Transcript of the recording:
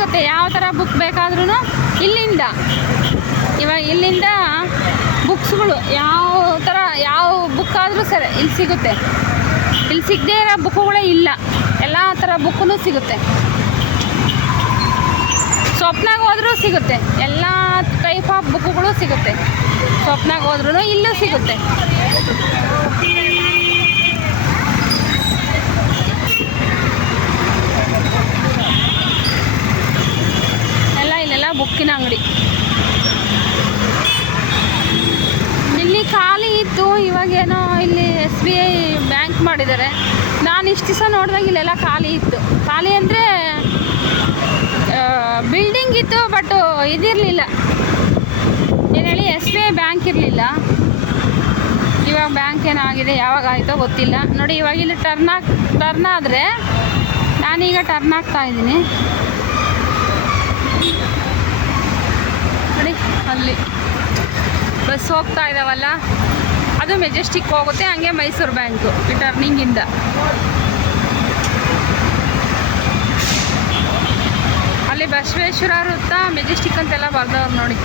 ಸಿಗುತ್ತೆ, ಯಾವ ಥರ ಬುಕ್ ಬೇಕಾದ್ರೂ ಇಲ್ಲಿಂದ. ಇವಾಗ ಇಲ್ಲಿಂದ ಬುಕ್ಸ್ಗಳು ಯಾವ ಥರ ಯಾವ ಬುಕ್ ಆದರೂ ಸರಿ ಇಲ್ಲಿ ಸಿಗುತ್ತೆ. ಇಲ್ಲಿ ಸಿಗದೇ ಇರೋ ಬುಕ್ಕುಗಳೇ ಇಲ್ಲ, ಎಲ್ಲ ಥರ ಬುಕ್ಕೂ ಸಿಗುತ್ತೆ. ಸ್ವಪ್ನಾಗ ಹೋದ್ರೂ ಸಿಗುತ್ತೆ, ಎಲ್ಲ ಟೈಪ್ ಆಫ್ ಬುಕ್ಕುಗಳು ಸಿಗುತ್ತೆ. ಸ್ವಪ್ನಾಗ ಹೋದ್ರೂ ಇಲ್ಲೂ ಸಿಗುತ್ತೆ. ಇಲ್ಲೆಲ್ಲ ಬುಕ್ಕಿನ ಅಂಗಡಿ. ಇಲ್ಲಿ ಖಾಲಿ ಇತ್ತು, ಇವಾಗೇನೋ ಇಲ್ಲಿ SBI ಬ್ಯಾಂಕ್ ಮಾಡಿದ್ದಾರೆ. ನಾನು ಇಷ್ಟು ದಿವಸ ನೋಡಿದಾಗ ಇಲ್ಲೆಲ್ಲ ಖಾಲಿ ಇತ್ತು. ಖಾಲಿ ಅಂದರೆ ಬಿಲ್ಡಿಂಗ್ ಇತ್ತು, ಬಟ್ ಇದಿರಲಿಲ್ಲ, ಏನು ಹೇಳಿ SBI ಬ್ಯಾಂಕ್ ಇರಲಿಲ್ಲ. ಇವಾಗ ಬ್ಯಾಂಕ್ ಏನಾಗಿದೆ, ಯಾವಾಗ ಆಯಿತೋ ಗೊತ್ತಿಲ್ಲ. ನೋಡಿ ಇವಾಗ ಇಲ್ಲಿ ಟರ್ನ್ ಆದರೆ ನಾನೀಗ ಟರ್ನ್ ಆಗ್ತಾ ಇದ್ದೀನಿ ನೋಡಿ. ಅಲ್ಲಿ ಬಸ್ ಹೋಗ್ತಾ ಇದ್ದಾವಲ್ಲ, ಅದು ಮೆಜೆಸ್ಟಿಕ್ ಹೋಗುತ್ತೆ, ಹಂಗೆ ಮೈಸೂರು ಬ್ಯಾಂಕು ಈ ಟರ್ನಿಂಗಿಂದ. ಅಲ್ಲಿ ಬಸವೇಶ್ವರ ವೃತ್ತ ಮೆಜೆಸ್ಟಿಕ್ ಅಂತೆಲ್ಲ ಬರ್ದವ್ರು ನೋಡಿ.